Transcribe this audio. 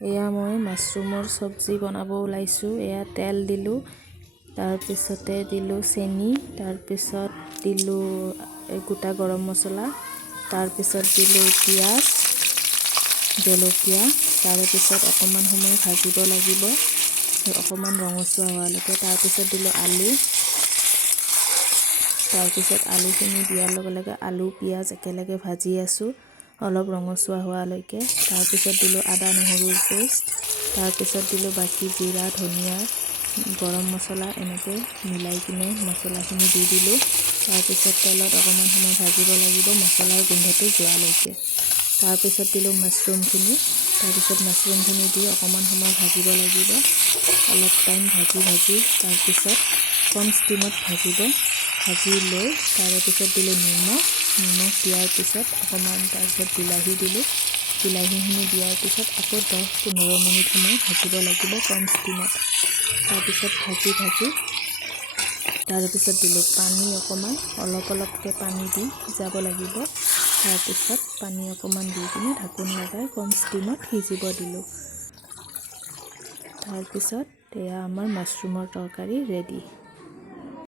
এয়া মই মাছৰুমৰ চব্জি বনাব ওলাইছোঁ। এয়া তেল দিলোঁ, তাৰপিছতে দিলোঁ চেনি, তাৰপিছত দিলোঁ গোটা গৰম মছলা, তাৰপিছত দিলোঁ পিঁয়াজ, জলকীয়া, তাৰপিছত অকণমান সময় ভাজিব লাগিব, অকণমান ৰঙচুৱা হোৱালৈকে। তাৰপিছত দিলোঁ আলু, তাৰপিছত আলুখিনি দিয়াৰ লগে লগে আলু পিঁয়াজ একেলগে ভাজি আছোঁ অলপ ৰঙচুৱা হোৱালৈকে। তাৰপিছত দিলোঁ আদা নহৰুৰ পেষ্ট, তাৰপিছত দিলোঁ বাকী জিৰা ধনিয়া গৰম মছলা এনেকৈ মিলাই কিনে মছলাখিনি দি দিলোঁ। তাৰপিছত তেলত অকণমান সময় ভাজিব লাগিব মছলাৰ গোন্ধটো যোৱালৈকে। তাৰপিছত দিলোঁ মাছৰুমখিনি, তাৰপিছত মাছৰুমখিনি দি অকণমান সময় ভাজিব লাগিব, অলপ টাইম ভাজি তাৰপিছত কম ষ্টিমত ভাজি লৈ তাৰেপিছত দিলোঁ নিমখ দিয়াৰ পিছত অকণমান তাৰপিছত বিলাহী দিলোঁ। বিলাহীখিনি দিয়াৰ পিছত আকৌ 10-15 মিনিট সময় ভাজিব লাগিব কম ষ্টিমত। তাৰপিছত ভাজি তাৰপিছত দিলোঁ পানী অকণমান, অলপকৈ পানী দি সিজাব লাগিব। তাৰপিছত পানী অকণমান দি কিনে ঢাকোন লগাই কম ষ্টিমত সিজিব দিলোঁ। তাৰপিছত এয়া আমাৰ মাছৰুমৰ তৰকাৰী ৰেডি।